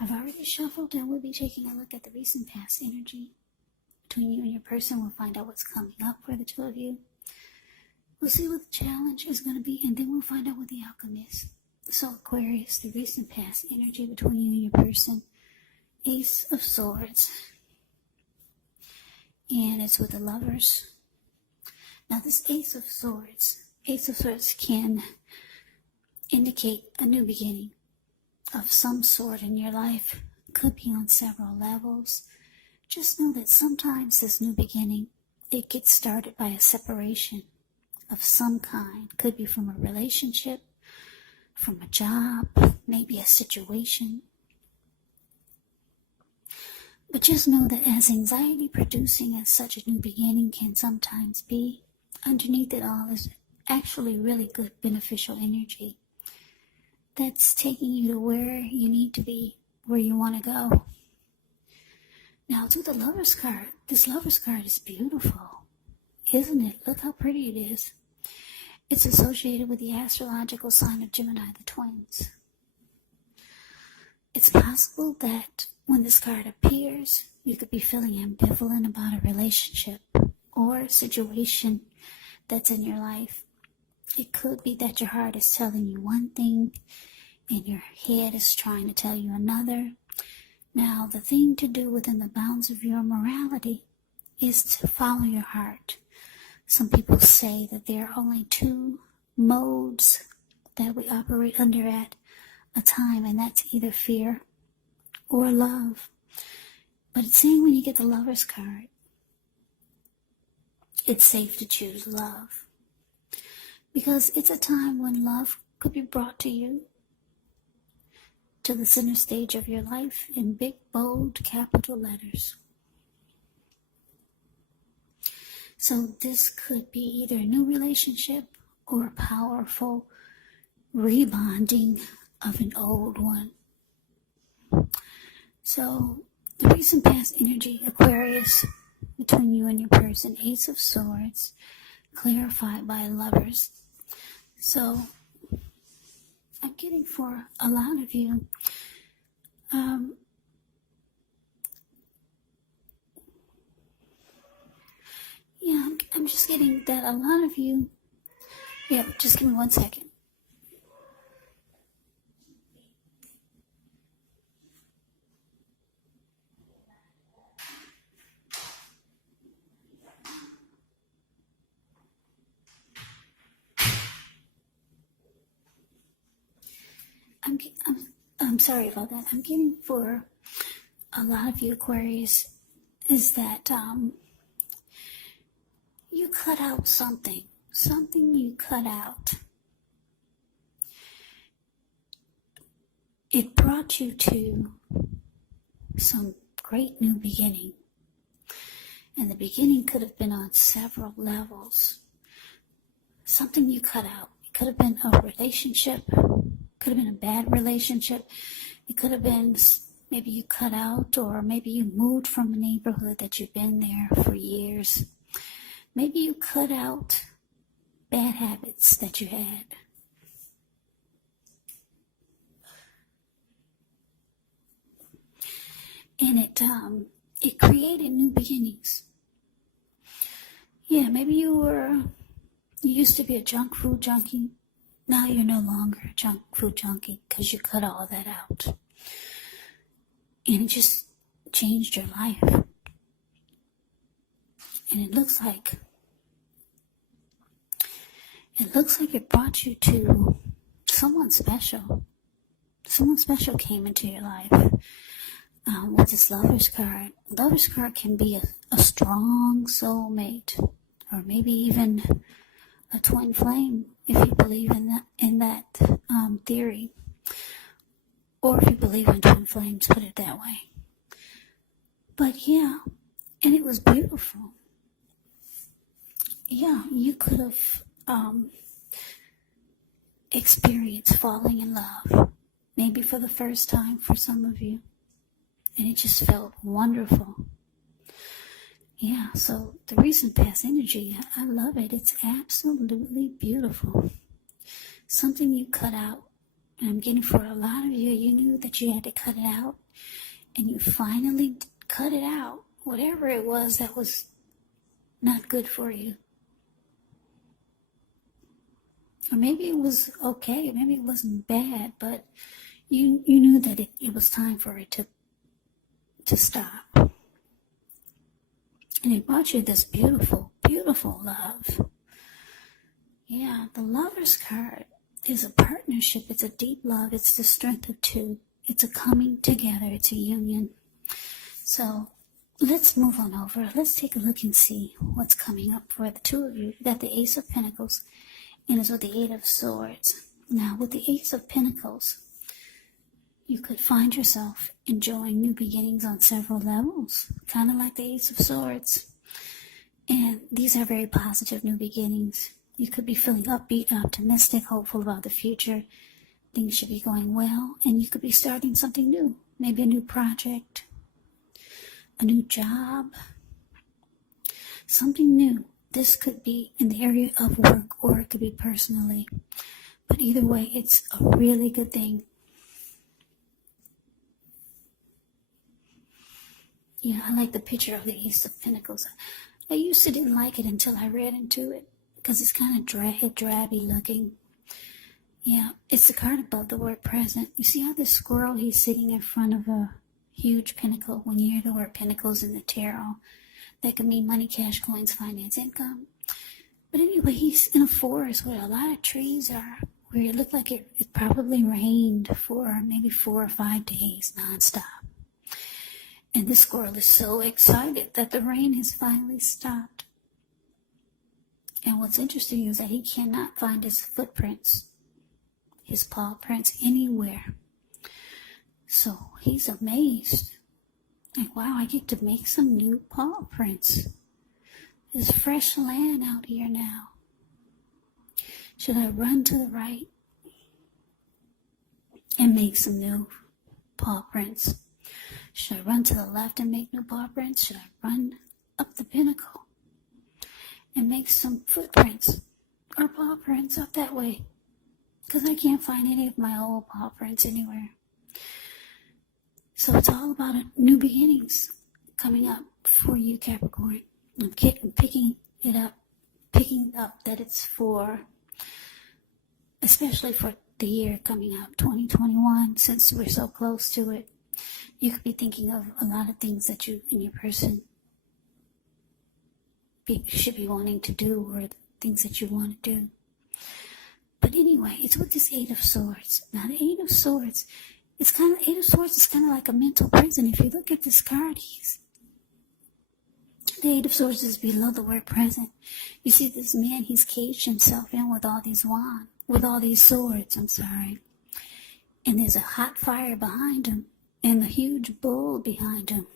I've already shuffled, and we'll be taking a look at the recent past energy between you and your person. We'll find out what's coming up for the two of you. We'll see what the challenge is going to be, and then we'll find out what the outcome is. So Aquarius, the recent past energy between you and your person. Ace of Swords. And it's with the Lovers. Now this Ace of Swords can indicate a new beginning of some sort in your life. Could be on several levels. Just know that sometimes this new beginning, it gets started by a separation of some kind. Could be from a relationship, from a job, maybe a situation. But just know that as anxiety producing as such a new beginning can sometimes be, underneath it all is actually really good beneficial energy that's taking you to where you need to be, where you want to go. Now to the Lover's card. This Lover's card is beautiful, isn't it? Look how pretty it is. It's associated with the astrological sign of Gemini, the twins. It's possible that when this card appears, you could be feeling ambivalent about a relationship or a situation that's in your life. It could be that your heart is telling you one thing and your head is trying to tell you another. Now, the thing to do within the bounds of your morality is to follow your heart. Some people say that there are only two modes that we operate under at a time, and that's either fear or love. But it's saying when you get the Lover's card, it's safe to choose love. Because it's a time when love could be brought to you, to the center stage of your life in big, bold, capital letters. So this could be either a new relationship or a powerful rebonding of an old one. So the recent past energy, Aquarius, between you and your person, Ace of Swords, clarified by Lovers. So I'm getting for a lot of you, I'm just getting that a lot of you, just give me 1 second. I'm sorry about that. I'm getting for a lot of you Aquarius is that you cut out something you cut out. It brought you to some great new beginning. And the beginning could have been on several levels. Something you cut out. It could have been a relationship. Could have been a bad relationship. It could have been maybe you cut out, or maybe you moved from a neighborhood that you've been there for years. Maybe you cut out bad habits that you had. And it created new beginnings. Yeah, maybe you used to be a junk food junkie. Now you're no longer a junk food junkie because you cut all that out. And it just changed your life. And it looks like it brought you to someone special. Someone special came into your life with this Lover's card. Lover's card can be a strong soulmate, or maybe even a twin flame, if you believe in that theory, or if you believe in twin flames, put it that way. But yeah, and it was beautiful. Yeah, you could have experienced falling in love, maybe for the first time for some of you, and it just felt wonderful. Yeah, so the recent past energy, I love it. It's absolutely beautiful. Something you cut out And I'm getting for a lot of you, you knew that you had to cut it out, and you finally cut it out, whatever it was that was not good for you. Or maybe it was okay, maybe it wasn't bad, but you knew that it was time for it to stop. And it brought you this beautiful, beautiful love. Yeah, the Lover's card is a partnership. It's a deep love. It's the strength of two. It's a coming together. It's a union. So let's move on over. Let's take a look and see what's coming up for the two of you. You got the Ace of Pentacles, and it's with the Eight of Swords. Now, with the Ace of Pentacles, you could find yourself enjoying new beginnings on several levels, kind of like the Ace of Swords. And these are very positive new beginnings. You could be feeling upbeat, optimistic, hopeful about the future. Things should be going well, and you could be starting something new. Maybe a new project, a new job, something new. This could be in the area of work, or it could be personally. But either way, it's a really good thing. Yeah, I like the picture of the Ace of Pentacles. I used to didn't like it until I read into it, because it's kind of drabby looking. Yeah, it's the card above the word present. You see how this squirrel, he's sitting in front of a huge pinnacle. When you hear the word pinnacles in the tarot, that could mean money, cash, coins, finance, income. But anyway, he's in a forest where a lot of trees are, where it looked like it probably rained for maybe 4 or 5 days nonstop. And this squirrel is so excited that the rain has finally stopped. And what's interesting is that he cannot find his footprints, his paw prints anywhere. So he's amazed. Like, wow, I get to make some new paw prints. There's fresh land out here now. Should I run to the right and make some new paw prints? Should I run to the left and make new paw prints? Should I run up the pinnacle and make some footprints or paw prints up that way? Because I can't find any of my old paw prints anywhere. So it's all about new beginnings coming up for you, Capricorn. I'm picking up that it's for, especially for the year coming up, 2021, since we're so close to it. You could be thinking of a lot of things that you and your person should be wanting to do, or things that you want to do. But anyway, it's with this Eight of Swords. Now, the Eight of Swords, Eight of Swords is kind of like a mental prison. If you look at this card, the Eight of Swords is below the word present. You see this man, he's caged himself in with all these swords, And there's a hot fire behind him, and a huge bull behind him.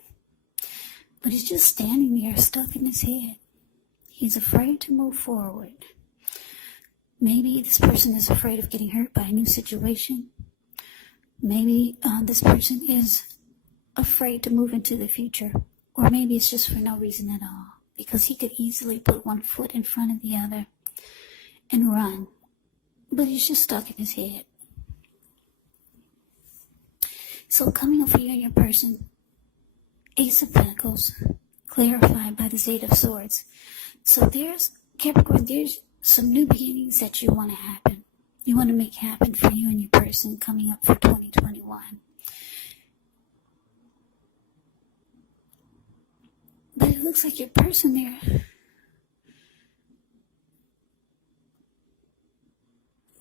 But he's just standing there, stuck in his head. He's afraid to move forward. Maybe this person is afraid of getting hurt by a new situation. Maybe this person is afraid to move into the future. Or maybe it's just for no reason at all. Because he could easily put one foot in front of the other and run. But he's just stuck in his head. So coming up for you and your person, Ace of Pentacles, clarified by the Eight of Swords. So Capricorn, there's some new beginnings that you want to happen. You want to make happen for you and your person coming up for 2021. But it looks like your person there,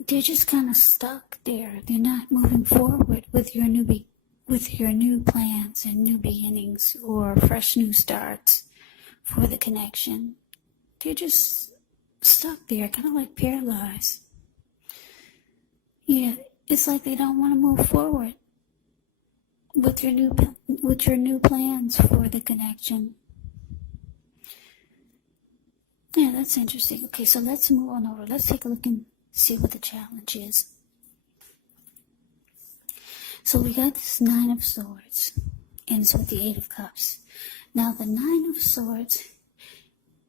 they're just kind of stuck there. They're not moving forward with your new plans and new beginnings or fresh new starts for the connection. They're just stuck there, kind of like paralyzed. Yeah, it's like they don't want to move forward with your new plans for the connection. Yeah, that's interesting. Okay, so let's move on over. Let's take a look and see what the challenge is. So we got this Nine of Swords, and it's with the Eight of Cups. Now, the Nine of Swords,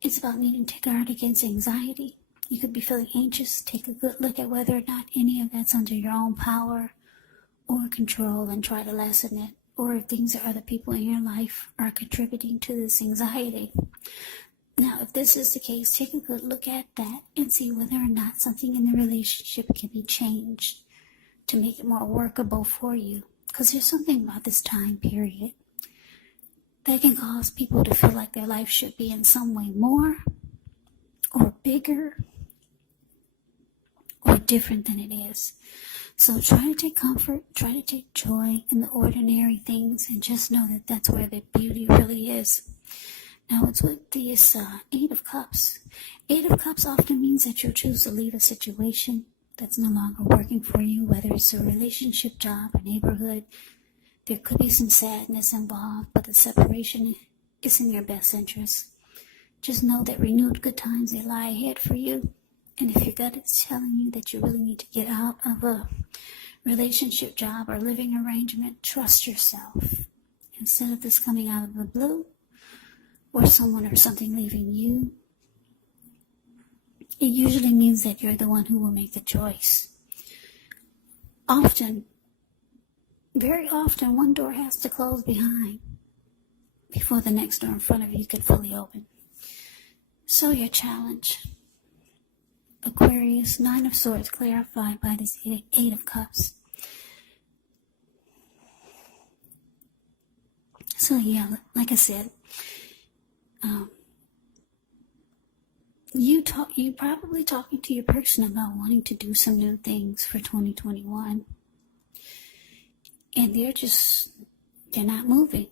it's about needing to guard against anxiety. You could be feeling anxious. Take a good look at whether or not any of that's under your own power or control and try to lessen it. Or if things or other people in your life are contributing to this anxiety. Now, if this is the case, take a good look at that and see whether or not something in the relationship can be changed to make it more workable for you. Because there's something about this time period that can cause people to feel like their life should be in some way more or bigger or different than it is. So try to take comfort, try to take joy in the ordinary things, and just know that that's where the beauty really is. Now it's with this Eight of Cups. Eight of Cups often means that you'll choose to leave a situation that's no longer working for you, whether it's a relationship, job, or neighborhood. There could be some sadness involved, but the separation is in your best interest. Just know that renewed good times, they lie ahead for you. And if your gut is telling you that you really need to get out of a relationship, job, or living arrangement, trust yourself. Instead of this coming out of the blue, or someone or something leaving you, it usually means that you're the one who will make the choice. Very often, one door has to close behind before the next door in front of you could fully open. So your challenge, Aquarius, Nine of Swords, clarified by this Eight of Cups. So yeah, like I said, you probably talking to your person about wanting to do some new things for 2021, and they're not moving.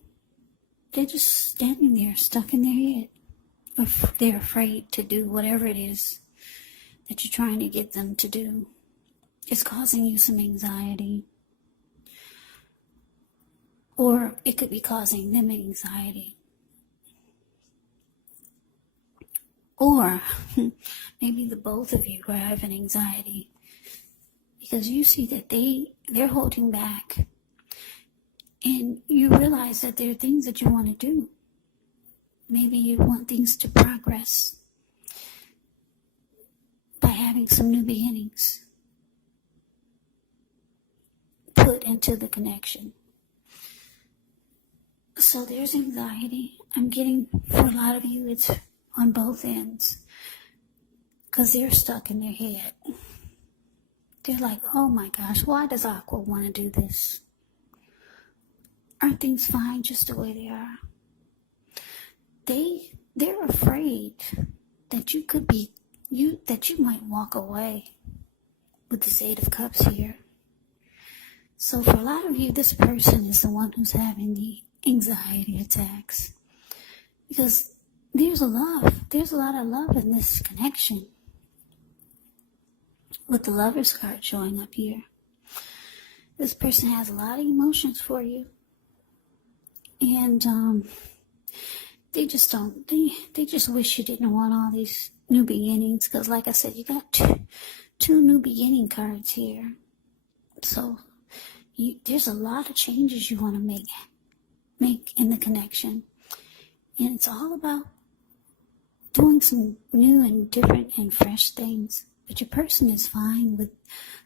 They're just standing there, stuck in their head, or they're afraid to do whatever it is that you're trying to get them to do. It's causing you some anxiety. Or it could be causing them anxiety. Or maybe the both of you are having anxiety because you see that they're holding back, and you realize that there are things that you want to do. Maybe you want things to progress by having some new beginnings put into the connection. So there's anxiety. I'm getting, for a lot of you, it's on both ends, because they're stuck in their head. They're like, oh my gosh, why does Aqua want to do this? Aren't things fine just the way they are? They're afraid that you might walk away with this Eight of Cups here. So for a lot of you, this person is the one who's having the anxiety attacks, because there's a lot of love in this connection, with the Lover's card showing up here. This person has a lot of emotions for you, and they just wish you didn't want all these new beginnings, because like I said, you got two new beginning cards here. So there's a lot of changes you want to make in the connection, and it's all about doing some new and different and fresh things. But your person is fine with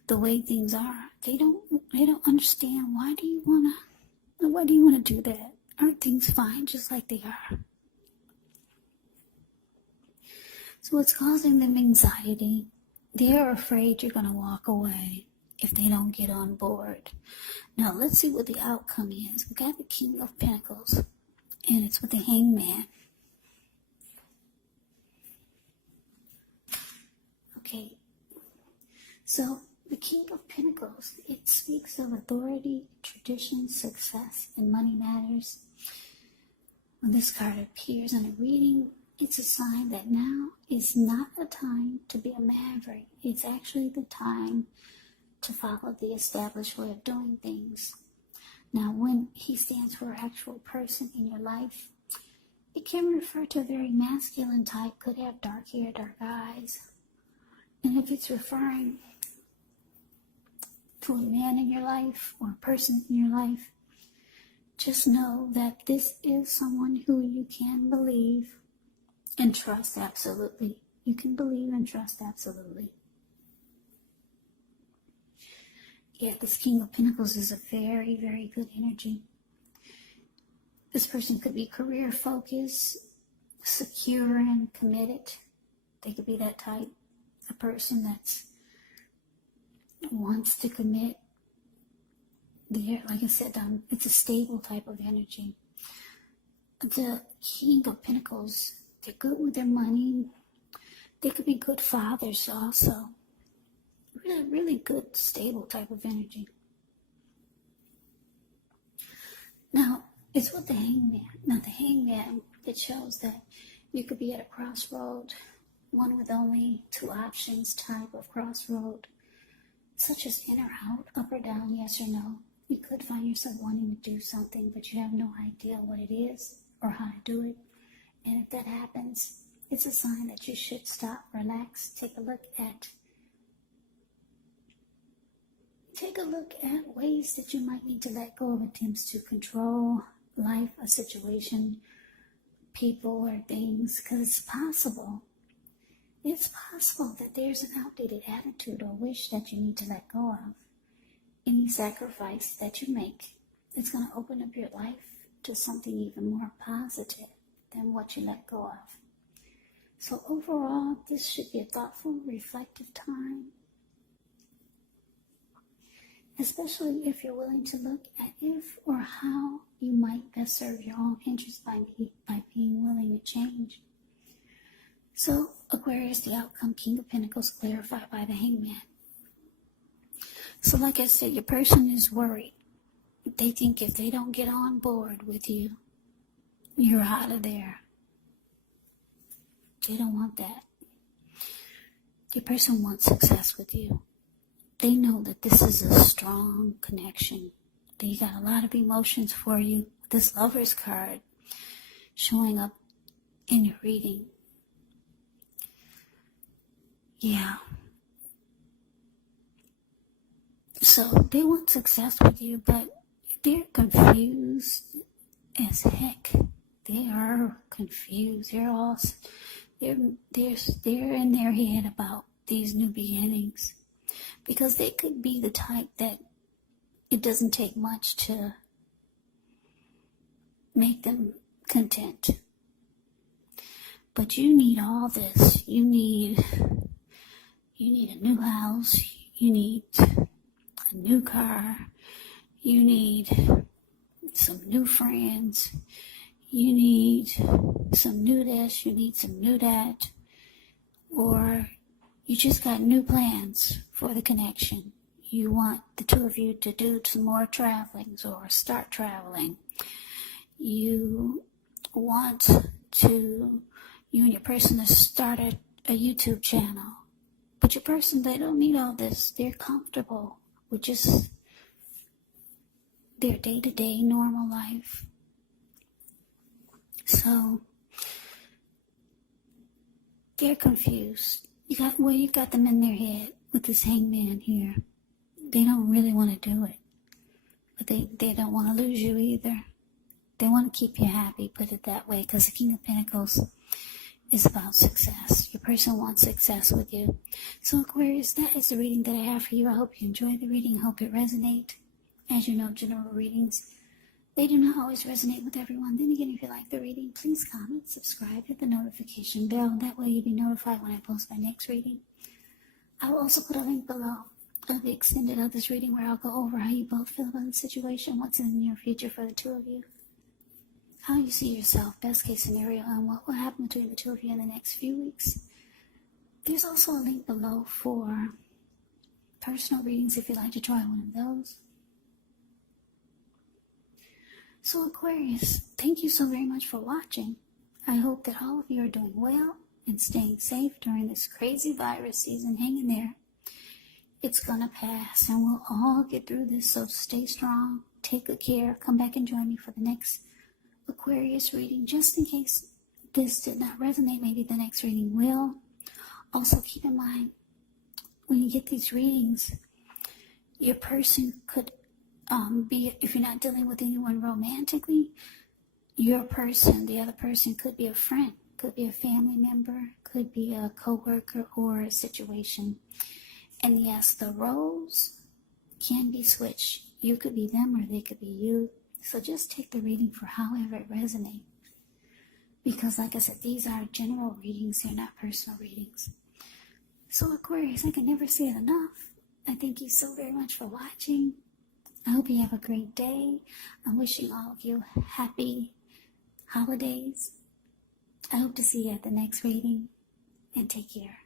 the way things are. They don't understand, why do you wanna do that? Aren't things fine just like they are? So it's causing them anxiety. They're afraid you're gonna walk away if they don't get on board. Now let's see what the outcome is. We got the King of Pentacles, and it's with the Hangman. Okay, so the King of Pentacles, it speaks of authority, tradition, success, and money matters. When this card appears in a reading, it's a sign that now is not a time to be a maverick. It's actually the time to follow the established way of doing things. Now, when he stands for an actual person in your life, it can refer to a very masculine type, could have dark hair, dark eyes. And if it's referring to a man in your life or a person in your life, just know that this is someone who you can believe and trust absolutely. You can believe and trust absolutely. Yeah, this King of Pentacles is a very, very good energy. This person could be career focused, secure and committed. They could be that type. A person that's wants to commit. Like I said, it's a stable type of energy. The King of Pentacles, they're good with their money. They could be good fathers also. Really, really good, stable type of energy. Now, it's with the Hangman. Now, the Hangman, it shows that you could be at a crossroad, one with only two options type of crossroad, such as in or out, up or down, yes or no. You could find yourself wanting to do something, but you have no idea what it is or how to do it. And if that happens, it's a sign that you should stop, relax, take a look at ways that you might need to let go of attempts to control life, a situation, people, or things, because it's possible that there's an outdated attitude or wish that you need to let go of. Any sacrifice that you make, it's going to open up your life to something even more positive than what you let go of. So overall, this should be a thoughtful, reflective time, especially if you're willing to look at if or how you might best serve your own interests by being willing to change. So, Aquarius, the outcome, King of Pentacles, clarified by the Hangman. So like I said, your person is worried. They think if they don't get on board with you, you're out of there. They don't want that. Your person wants success with you. They know that this is a strong connection. They got a lot of emotions for you. This Lover's card showing up in your reading. Yeah. So they want success with you, but they're confused as heck. They are confused. They're in their head about these new beginnings, because they could be the type that it doesn't take much to make them content. But you need all this. You need a new house. You need a new car. You need some new friends. You need some new this. You need some new that. Or you just got new plans for the connection. You want the two of you to do some more travelings or start traveling. You want you and your person to start a YouTube channel. But your person, they don't need all this. They're comfortable with just their day-to-day normal life. So they're confused. You got them in their head with this Hangman here. They don't really want to do it. But they don't want to lose you either. They want to keep you happy, put it that way, because the King of Pentacles is about success. Your person wants success with you. So Aquarius, that is the reading that I have for you. I hope you enjoyed the reading. I hope it resonates. As you know, general readings, they do not always resonate with everyone. Then again, if you like the reading, please comment, subscribe, hit the notification bell. That way you'll be notified when I post my next reading. I will also put a link below of the extended of this reading where I'll go over how you both feel about the situation, what's in the near future for the two of you, how you see yourself, best case scenario, and what will happen between the two of you in the next few weeks. There's also a link below for personal readings if you'd like to try one of those. So Aquarius, thank you so very much for watching. I hope that all of you are doing well and staying safe during this crazy virus season. Hang in there. It's gonna pass and we'll all get through this, so stay strong, take good care, come back and join me for the next Aquarius reading. Just in case this did not resonate, maybe the next reading will. Also keep in mind, when you get these readings, your person could be, if you're not dealing with anyone romantically, your person, the other person could be a friend, could be a family member, could be a coworker or a situation. And yes, the roles can be switched. You could be them or they could be you. So just take the reading for however it resonates. Because like I said, these are general readings, they're not personal readings. So Aquarius, I can never say it enough. I thank you so very much for watching. I hope you have a great day. I'm wishing all of you happy holidays. I hope to see you at the next reading, and take care.